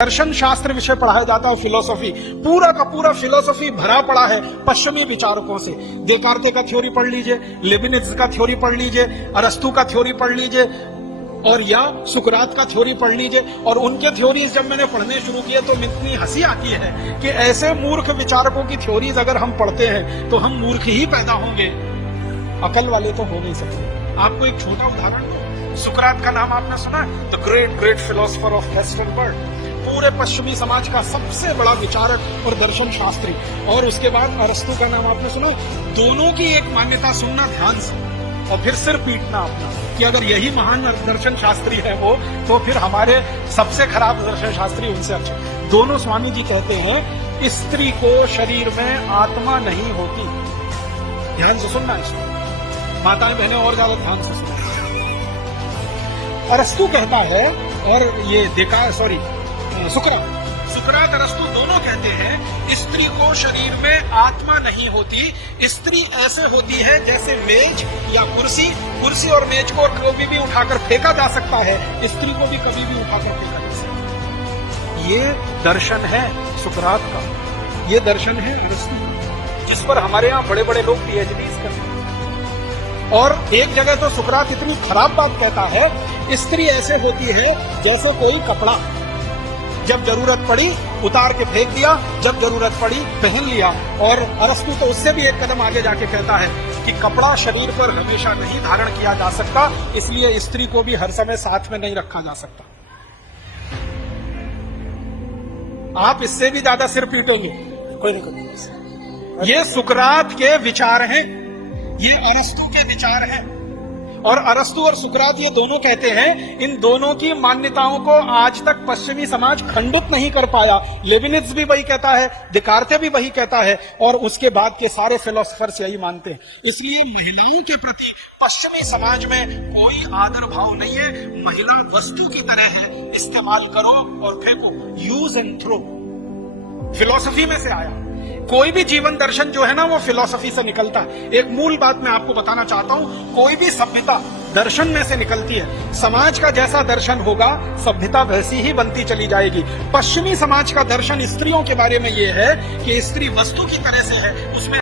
दर्शन शास्त्र विषय पढ़ाया जाता है, फिलोसॉफी, पूरा का पूरा फिलोसॉफी भरा पड़ा है पश्चिमी विचारकों से। देकार्ते का थ्योरी पढ़ लीजिए, लेबिनिज का थ्योरी पढ़ लीजिए, अरस्तु का थ्योरी पढ़ लीजिए, और या सुकरात का थ्योरी पढ़ लीजिए। और उनके थ्योरीज जब मैंने पढ़ने शुरू किए तो इतनी हंसी आती है कि ऐसे मूर्ख विचारकों की थ्योरीज अगर हम पढ़ते हैं तो हम मूर्ख ही पैदा होंगे, अकल वाले तो हो नहीं सकते। आपको एक छोटा उदाहरण दो, सुकरात का नाम आपने सुना? The great great philosopher of western world, पूरे पश्चिमी समाज का सबसे बड़ा विचारक और दर्शन शास्त्री। और उसके बाद अरस्तु का नाम आपने सुना? दोनों की एक मान्यता सुनना ध्यान से और फिर सिर पीटना अपना कि अगर यही महान दर्शन शास्त्री है वो, तो फिर हमारे सबसे खराब दर्शन शास्त्री उनसे अच्छे। दोनों स्वामी जी कहते हैं स्त्री को शरीर में आत्मा नहीं होती। ध्यान से सुनना इसको, माताएं बहनें और ज्यादा ध्यान से सुनना। अरस्तु कहता है, और ये सुकरात अरस्तु दोनों कहते हैं स्त्री को शरीर में आत्मा नहीं होती। स्त्री ऐसे होती है जैसे मेज या कुर्सी, कुर्सी और मेज को कभी भी उठाकर फेंका जा सकता है, स्त्री को भी कभी भी उठाकर फेंका जा सकता है। ये दर्शन है सुकरात का, ये दर्शन है अरस्तु का, जिस पर हमारे यहाँ बड़े बड़े लोग पीएचडीज करते हैं। और एक जगह तो सुकरात इतनी खराब बात कहता है, स्त्री ऐसे होती है जैसे कोई कपड़ा, जब जरूरत पड़ी उतार के फेंक दिया, जब जरूरत पड़ी पहन लिया। और अरस्तु तो उससे भी एक कदम आगे जाके कहता है कि कपड़ा शरीर पर हमेशा नहीं धारण किया जा सकता, इसलिए स्त्री को भी हर समय साथ में नहीं रखा जा सकता। आप इससे भी ज्यादा सिर पीटेंगे, कोई नहीं। ये सुकरात के विचार हैं, ये अरस्तु के विचार हैं। और अरस्तु और सुकरात ये दोनों कहते हैं, इन दोनों की मान्यताओं को आज तक पश्चिमी समाज खंडित नहीं कर पाया। लेबिनिज भी वही कहता है, देकार्ते भी वही कहता है, और उसके बाद के सारे फिलोसफर्स यही मानते हैं। इसलिए महिलाओं के प्रति पश्चिमी समाज में कोई आदर भाव नहीं है। महिला वस्तु की तरह है, इस्तेमाल करो और फेंको, यूज एंड थ्रो। फिलोसफी में से आया कोई भी जीवन दर्शन जो है ना, वो फिलॉसफी से निकलता है। एक मूल बात मैं आपको बताना चाहता हूं, कोई भी सभ्यता दर्शन में से निकलती है। समाज का जैसा दर्शन होगा सभ्यता वैसी ही बनती चली जाएगी। पश्चिमी समाज का दर्शन स्त्रियों के बारे में ये है कि स्त्री वस्तु की तरह से है, उसमें